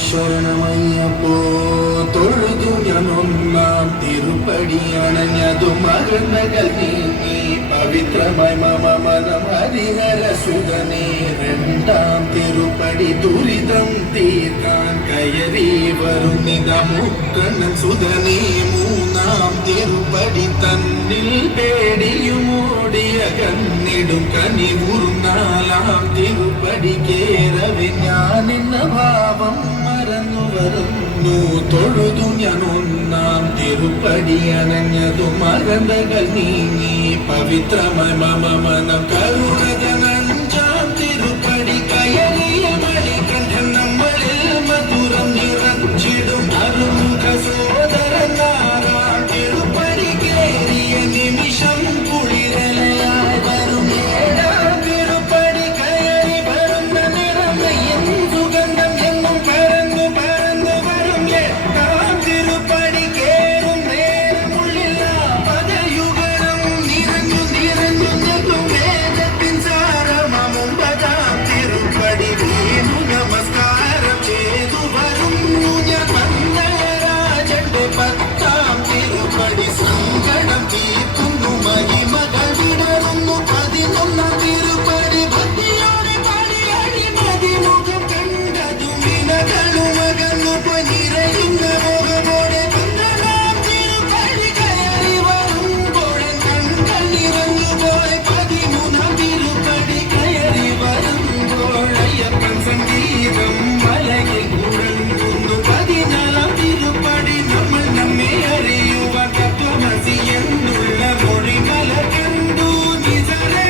ശരണമയ്യപ്പോ തൊഴുതു ഞാൻ ഒന്നാം തിരുപ്പടി അണഞ്ഞതു മകനകൾ നീങ്ങി പവിത്രമായി മമ മനം ഹരിഹരസുതനേ രണ്ടാം തിരുപ്പടി ദുരിതം തീർക്കാൻ കയറി വരുന്നിത മുക്കണ്ണൻ സുതനേ മൂന്നാം തിരുപ്പടി തന്നിൽ പേടിയുമോടിയ കന്നിടും കനിവുറും നാലാം തിരുപ്പടി കേറവെ ഞാനെന്ന ഭാവം മറന്നു വരുന്നു തൊഴുതു ഞാൻ ഒന്നാം തിരുപ്പടി അണഞ്ഞതു മകനകൾ നീങ്ങി പവിത്രമായി മമ മനം കരുണജനഞ്ചാം തിരുപ്പടി കയറിയ മണികണ്ഠൻ നമ്മളിൽ മധുരം നിറച്ചിടും അറുമുഖ സോദരൻ നാറാം തിരുപ്പടി കേറിയ നിമിഷം കുളിരലയായി വരും ഏഴാം തിരുപ്പടി കയറി വരുന്ന നിറമയും സുഗന്ധം എന്നും പരന്നു പരന്നു വരും എട്ടാം തിരുപ്പടി കേറും നേരമുള്ളില്ല പദയുഗം നിറഞ്ഞു നിറഞ്ഞു നിൽക്കും വേദത്തിൻ സാരമാം ഒമ്പതാം തിരുപ്പടി വീണു നമസ്കാരം ചെയ്തു വരുന്നു ഞാൻ മന്ദരാജന്റെ പത്താം തിരുപ്പടി സങ്കടം തീർക്കുന്നു മഹിമകൾ വിടരുന്നു പതിനൊന്നാം തിരുപ്പടി ഭക്തിയോടെ പാടിയാടി മതിമുഖം കണ്ടതും വിനകളും അകന്നു നിറയുന്ന മുഖമോടെ പന്ത്രണ്ടാം തിരുപ്പടി കയറി വരുമ്പോഴൻ കണ്ണുകൾ നിറഞ്ഞുപോയി പതിമൂന്നാം തിരുപ്പടി കയറി വരുമ്പോൾ അയ്യപ്പൻ സംഗീതം മലയിൽ മുഴങ്ങുന്നു പതിനാലാം തിരുപ്പടി നമ്മൾ നമ്മെ അറിയുവാൻ തത്വമസി എന്നുള്ള മൊഴിമല കണ്ടു നിജരേ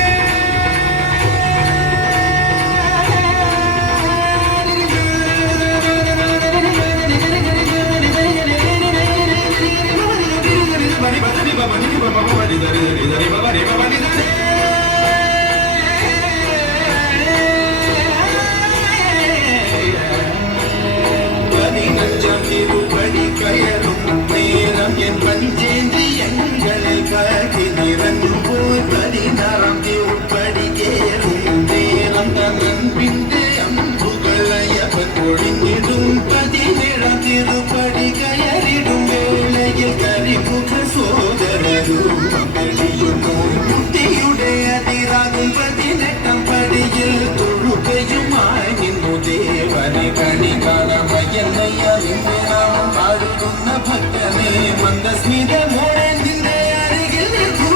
പതിനഞ്ചാം തിരുപ്പടി കയറും നേരം എൻ പഞ്ചേന്ദ്രിയങ്ങളിൽ കാറ്റി നിറഞ്ഞു പോയി പതിനാറാം തിരുപ്പടി കേറും നേരം തന്നൻപിന്റെ അമ്പുകളയവൻ ഒഴിഞ്ഞിടും പതിനേഴാം തിരുപ്പടി കയറിടും വേളയിൽ കരിമുഖ സോദരൂപം തെളിയുന്നു മുക്തിയുടെ അതിരാകും പതിനെട്ടാം പടിയിൽ തൊഴുകയുമായി നിന്നു ദേവനെ കണി കാണമയ്യന്നയ്യറിന്റെ നാമം പാടുന്ന ഭക്തനെ മന്ദസ്മിതമോടെ നിന്റെ അരികിൽ നിൽക്കൂ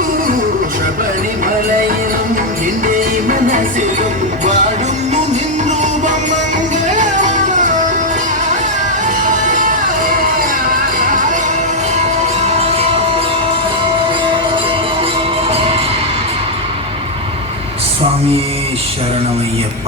ശബരിമലയിലും എന്റെ മനസ്സിലും പാടുന്നു നിന്നൂപം സ്വാമിയേ ശരണമയ്യപ്പ.